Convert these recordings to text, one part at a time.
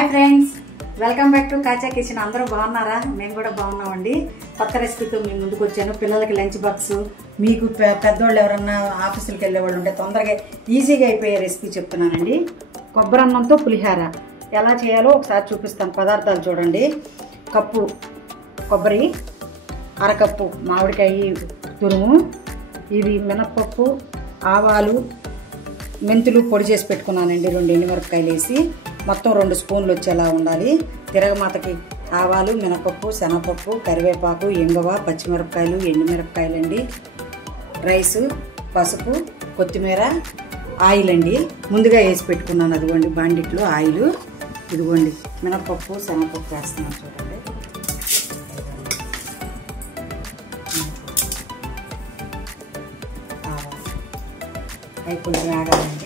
Hi friends, welcome back to కాచా kitchen. అందరూ బాగున్నారా? మేము కూడా బాగున్నామండి. కొత్త రెసిపీతో మీ ముందుకు వచ్చాను. పిల్లలకి లంచ్ బాక్స్, మీకు పెద్దోళ్ళు ఎవరన్నా ఆఫీసులకు వెళ్ళే వాళ్ళు ఉంటే తొందరగా ఈజీగా అయిపోయే రెసిపీ చెప్తున్నానండి. కొబ్బరి అన్నంతో పులిహార ఎలా చేయాలో ఒకసారి చూపిస్తాను. పదార్థాలు చూడండి. కప్పు కొబ్బరి, అరకప్పు మామిడికాయ తురుము, ఇది మినప్పప్పు, ఆవాలు, మెంతులు పొడి చేసి పెట్టుకున్నానండి. 2 ఎండుమిరపకాయలు వేసి మొత్తం 2 స్పూన్లు వచ్చేలా ఉండాలి. తిరగమాతకి ఆవాలు, మినపప్పు, శనగపప్పు, కరివేపాకు, ఇంగువ, పచ్చిమిరపకాయలు, ఎండుమిరపకాయలు అండి, రైసు, పసుపు, కొత్తిమీర, ఆయిల్ అండి. ముందుగా వేసి పెట్టుకున్నాను. అదిగోండి బాండిట్లో ఆయిల్. ఇదిగోండి మినపప్పు, శనగపప్పు వేస్తున్నాను చూడండి. అవి కొంచెం ఆగాలండి.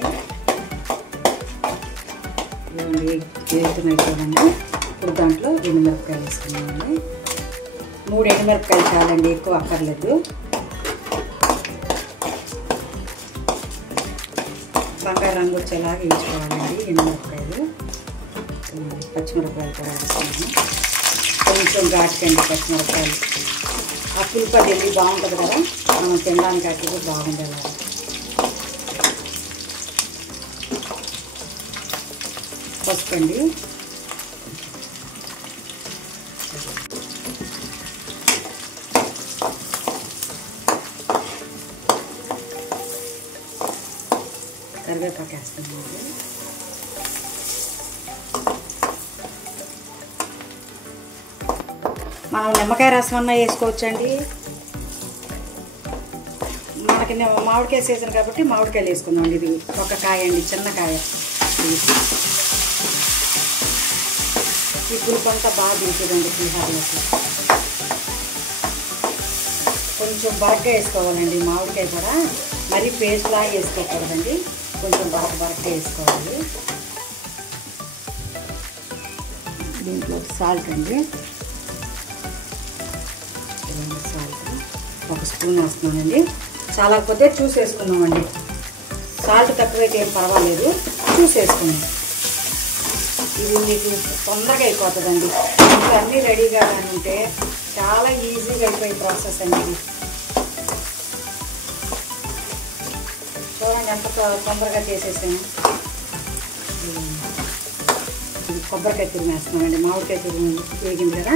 వేగుతున్నాయి చూడండి. ఇప్పుడు దాంట్లో ఎండుమిరపకాయలు వేసుకున్నామండి. 3 ఎండుమిరపకాయలు చాలండి, ఎక్కువ అక్కర్లేదు. బంగారు రంగు వచ్చేలాగా వేసుకోవాలండి ఎండుమిరపకాయలు. పచ్చిమిరపకాయలు కూడా వేసుకున్నాము. కొంచెం ఘాటుకండి పచ్చిమిరపకాయలు. ఆ పులుపు వెళ్ళి బాగుంటుంది కదా, మనం తినడానికి అట్లా బాగుండేలా. పసుపండి, కరివేపాకు వేస్తామండి. మనం నిమ్మకాయ రసం అన్నా వేసుకోవచ్చండి. మనకి మామిడికాయ సీజన్ కాబట్టి మామిడికాయలు వేసుకుందాం. ఇది ఒక కాయ అండి, చిన్న కాయ. ఈ పులుపు అంతా బాగా దిగుతుందండి పులిహారలోకి. కొంచెం బాగా వేసుకోవాలండి మామిడికాయ కూడా, మరీ పేస్ట్ లాగా వేసుకోకూడదండి. కొంచెం బాగా వేసుకోవాలి. దీంట్లో సాల్ట్ అండి, సాల్ట్ 1 స్పూన్ వేస్తున్నానండి. చాలకపోతే చూసి వేసుకున్నామండి. సాల్ట్ తక్కువైతే ఏం పర్వాలేదు, చూసి వేసుకున్నాం. ఇది మీకు తొందరగా అయిపోతుందండి. ఇంకా అన్నీ రెడీగా ఉంటే చాలా ఈజీగా అయిపోయే ప్రాసెస్ అండి ఇది. చూడండి ఎంత తొందరగా చేసేసాను. ఇది కొబ్బరికాయ తురుము వేస్తున్నానండి. మామిడికాయ తురుము వేగింది కదా,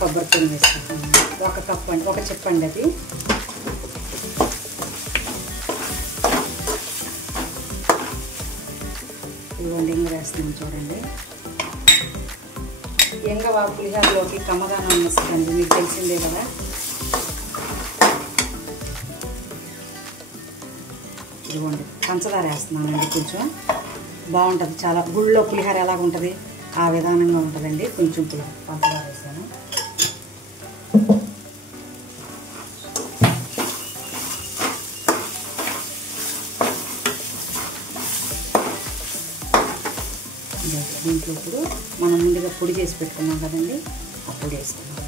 కొబ్బరి తురుము వేస్తున్నాను. 1 కప్ అండి, 1 చిప్ అండి అది. ఇవ్వండి ఇంగ వేస్తున్నాను చూడండి. ఇంగవ పులిహారలోకి కమ్మగానం వస్తుందండి, మీకు తెలిసిందే కదా. ఇదిగోండి పంచదార వేస్తున్నానండి. కొంచెం బాగుంటుంది, చాలా గుళ్ళో పులిహార ఎలాగ ఉంటుంది ఆ విధానంగా ఉంటుందండి. కొంచెం పంచదార వేసాను. దీంట్లో ఇప్పుడు మనం ముందుగా పొడి చేసి పెట్టుకున్నాం కదండి, ఆ పొడి వేసుకున్నాం.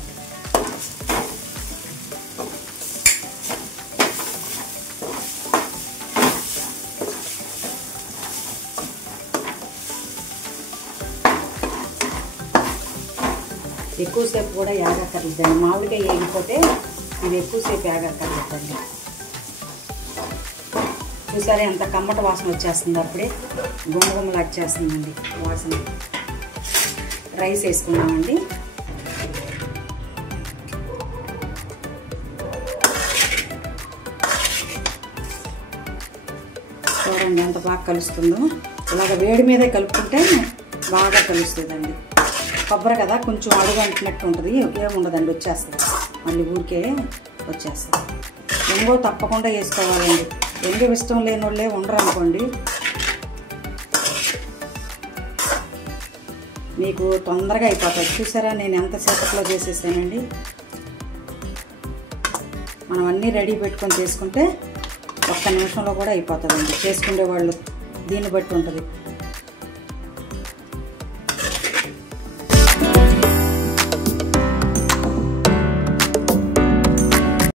ఎక్కువసేపు కూడా యాగక్కర్లేదండి. మామిడికాయ వేగిపోతే ఇది ఎక్కువసేపు యాగక్కర్లేదండి. చూసారా ఎంత కమ్మట వాసన వచ్చేస్తుంది, అప్పుడే గుమ్మగుమ్మలు వచ్చేస్తుందండి వాసన. రైస్ వేసుకున్నామండి. చూడండి ఎంత బాగా కలుస్తుందో. ఇలాగ వేడి మీదే కలుపుకుంటే బాగా కలుస్తుందండి. కొబ్బరి కదా కొంచెం అడుగు అంటున్నట్టు ఉంటుంది, ఏముండదండి, వచ్చేస్తుంది. మళ్ళీ ఊరికే వచ్చేస్తుంది. ఎంగో తప్పకుండా వేసుకోవాలండి. ఎంగు ఇష్టం లేని వాళ్ళే ఉండరు అనుకోండి, మీకు తొందరగా అయిపోతుంది. చూసారా నేను ఎంత సేపట్లో చేసేసానండి. మనం అన్నీ రెడీ పెట్టుకొని చేసుకుంటే 1 నిమిషంలో కూడా అయిపోతుందండి. చేసుకునే వాళ్ళు దీన్ని బట్టి ఉంటుంది.